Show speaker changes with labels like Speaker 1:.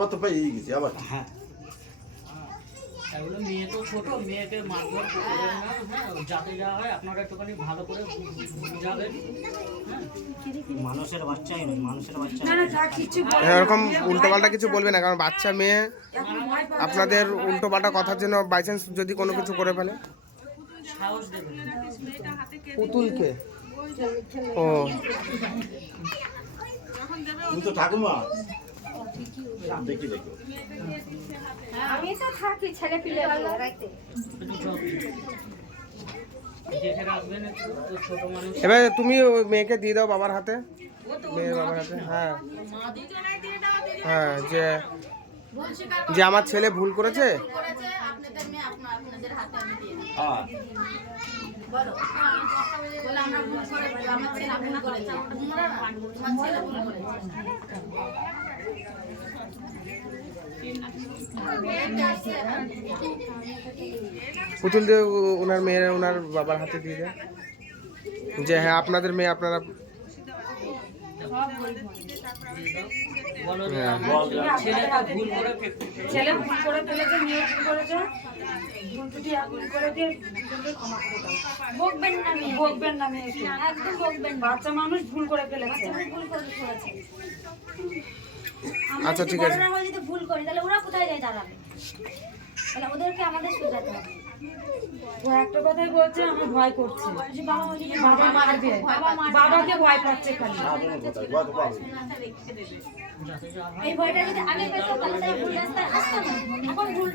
Speaker 1: Number তো পেয়ে গেছি আবার?
Speaker 2: হ্যাঁ।
Speaker 3: এগুলো মেয়ে তো ছোট মেয়েকে মারধর করবেন না হ্যাঁ যাতে যা হয় আপনারা একটুখানি ভালো করে বুঝাবেন হ্যাঁ।
Speaker 2: মানুষের বাচ্চাই নয় মানুষের বাচ্চা
Speaker 4: না না যা কিছু
Speaker 5: এরকম উল্টোপাল্টা কিছু বলবে না কারণ বাচ্চা মেয়ে। আপনাদের উল্টোপাল্টা কথার জন্য বাই চান্স যদি কোনো কিছু করে ফেলে। পুতুলকে? ও।
Speaker 1: তুমি তো ঠাকুমা। দেখি দেখো।
Speaker 6: আমি তো থাকি ছেলে পিলে রাখতে
Speaker 5: এবার তুমি ওই মেয়েকে দিয়ে দাও বাবার হাতে। মেয়ের বাবার হাতে হ্যাঁ। হ্যাঁ যে যে আমার ছেলে ভুল করেছে?
Speaker 6: করেছে আপনাদের মেয়ে আপনা- আপনাদের হাতে আমি দিয়ে দিই।
Speaker 1: হ্যাঁ
Speaker 6: বলো। বলে আমরা ভুল করেছি আমার ছেলে ভুল করেছে তোমরা না, তোমার ছেলে ভুল করেছে
Speaker 5: পুতুল দিয়ে ও- ওনার মেয়ের ওনার বাবার হাতে দিয়ে দেয় যে হ্যাঁ আপনাদের মেয়ে আপনারা
Speaker 3: বলো
Speaker 5: হ্যাঁ।
Speaker 3: ছেলে তো ভুল করে ফেলছে।
Speaker 4: ছেলে ভুল করে ফেলেছে মেয়ে ভুল করেছে ভুল ত্রুটি ভুল করে দিয়ে দুজনকে ক্ষমা করে দাও
Speaker 6: বকবেন না মেয়ে
Speaker 4: বকবেন না মেয়েকে
Speaker 6: একদম বকবেন না
Speaker 4: বাচ্চা মানুষ ভুল করে ফেলেছে
Speaker 6: আমি ভুল করে করেছে
Speaker 5: আচ্ছা, ঠিক আছে।
Speaker 6: বড়রা হয়ে যদি ভুল করি তাহলে ওরা কোথায় যায় দাঁড়াবে মানে ওদেরকে আমাদের সোজাতে হবে।
Speaker 4: ও একটা কথাই বলছে আমি ভয় করছি।
Speaker 6: যে বাবা যদি
Speaker 4: বাবা মারবে। বাবাকে ভয় পাচ্ছে খালি।
Speaker 6: এই ভয়টা যদি আগে পেতাম তাহলে ভুল রাস্তায় আসতো এখন ভুল